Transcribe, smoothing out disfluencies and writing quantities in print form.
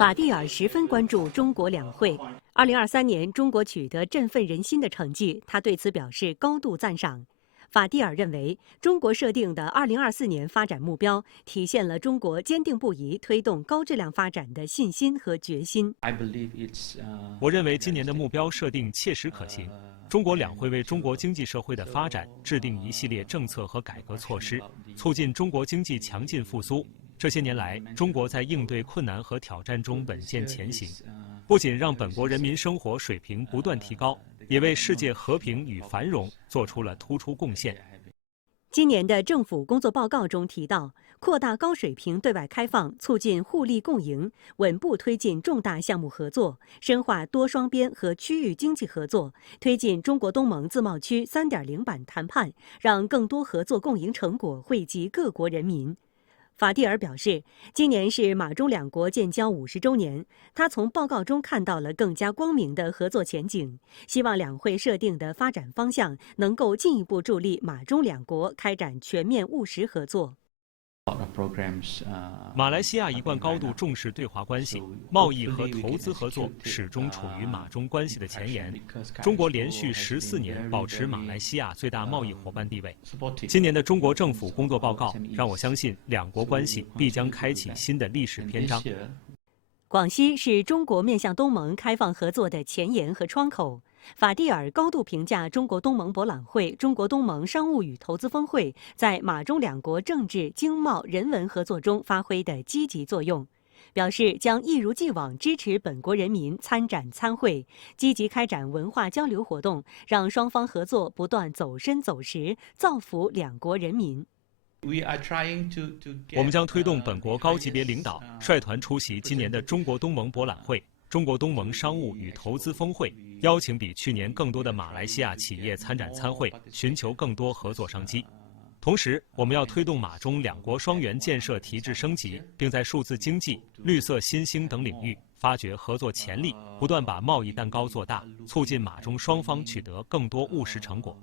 法蒂尔十分关注中国两会。2023年，中国取得振奋人心的成绩，他对此表示高度赞赏。法蒂尔认为，中国设定的2024年发展目标体现了中国坚定不移推动高质量发展的信心和决心。我认为今年的目标设定切实可行。中国两会为中国经济社会的发展制定一系列政策和改革措施，促进中国经济强劲复苏。这些年来，中国在应对困难和挑战中稳健前行，不仅让本国人民生活水平不断提高，也为世界和平与繁荣做出了突出贡献。今年的政府工作报告中提到，扩大高水平对外开放，促进互利共赢，稳步推进重大项目合作，深化多双边和区域经济合作，推进中国东盟自贸区3.0版谈判，让更多合作共赢成果惠及各国人民。法蒂尔表示，今年是马中两国建交50周年，他从报告中看到了更加光明的合作前景，希望两会设定的发展方向能够进一步助力马中两国开展全面务实合作。马来西亚一贯高度重视对华关系，贸易和投资合作始终处于马中关系的前沿。中国连续14年保持马来西亚最大贸易伙伴地位。今年的中国政府工作报告让我相信，两国关系必将开启新的历史篇章。广西是中国面向东盟开放合作的前沿和窗口。法蒂尔高度评价中国东盟博览会、中国东盟商务与投资峰会在马中两国政治、经贸、人文合作中发挥的积极作用，表示将一如既往支持本国人民参展参会，积极开展文化交流活动，让双方合作不断走深走实，造福两国人民。我们将推动本国高级别领导率团出席今年的中国东盟博览会、中国东盟商务与投资峰会，邀请比去年更多的马来西亚企业参展参会，寻求更多合作商机。同时，我们要推动马中两国双元建设提质升级，并在数字经济、绿色新兴等领域发掘合作潜力，不断把贸易蛋糕做大，促进马中双方取得更多务实成果。